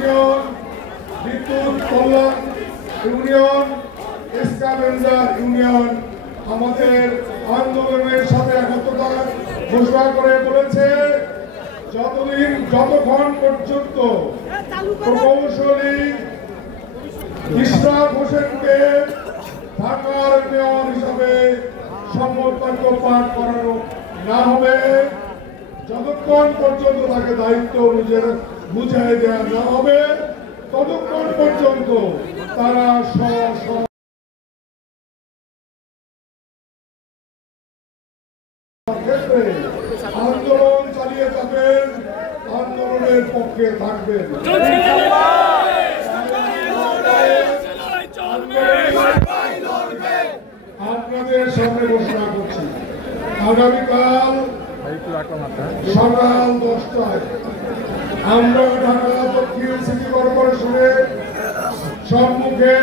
Union, বিদ্যুৎ কল্যাণ union, scavenger union আমাদের আন্দোলনের সাথে একত্রতা ঘোষণা করে বলেছে যতক্ষণ পর্যন্ত প্রকৌশলী ইশরাক হোসেনকে ঢাকার মেয়র হিসাবে শপথ বাক্য পাঠ করানো না হবে, যতক্ষণ পর্যন্ত তাকে দায়িত্ব বুঝিয়ে দেওয়া না হবে, ততক্ষণ পর্যন্ত তারা ক্ষেত্রে আন্দোলন চালিয়ে যাবেন, আন্দোলনের পক্ষে থাকবেন। আপনাদের সামনে ঘোষণা করছি, আগামীকাল সকাল 10টায় আমরা ঢাকা দক্ষিণ সিটি কর্পোরেশনের সম্মুখে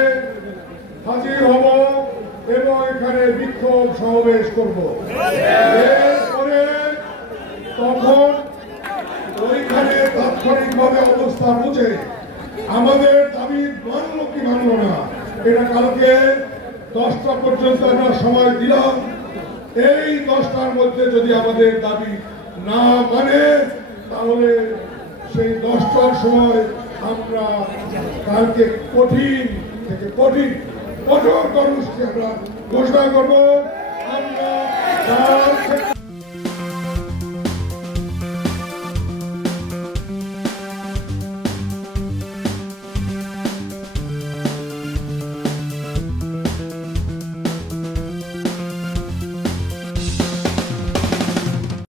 হাজির হব এবং এখানে বিক্ষোভ সমাবেশ করব। এরপরে তখন ওইখানে তাৎক্ষণিকভাবে অবস্থা বুঝে আমাদের দাবি মানল কি মানল না, এটা কালকে 10টা পর্যন্ত আমরা সময় দিলাম। এই 10টার মধ্যে যদি আমাদের দাবি না মানে তাহলে সেই 10টার সময় আমরা কালকে কঠিন থেকে কঠোর কর্মসূচি আমরা ঘোষণা করবো। আমরা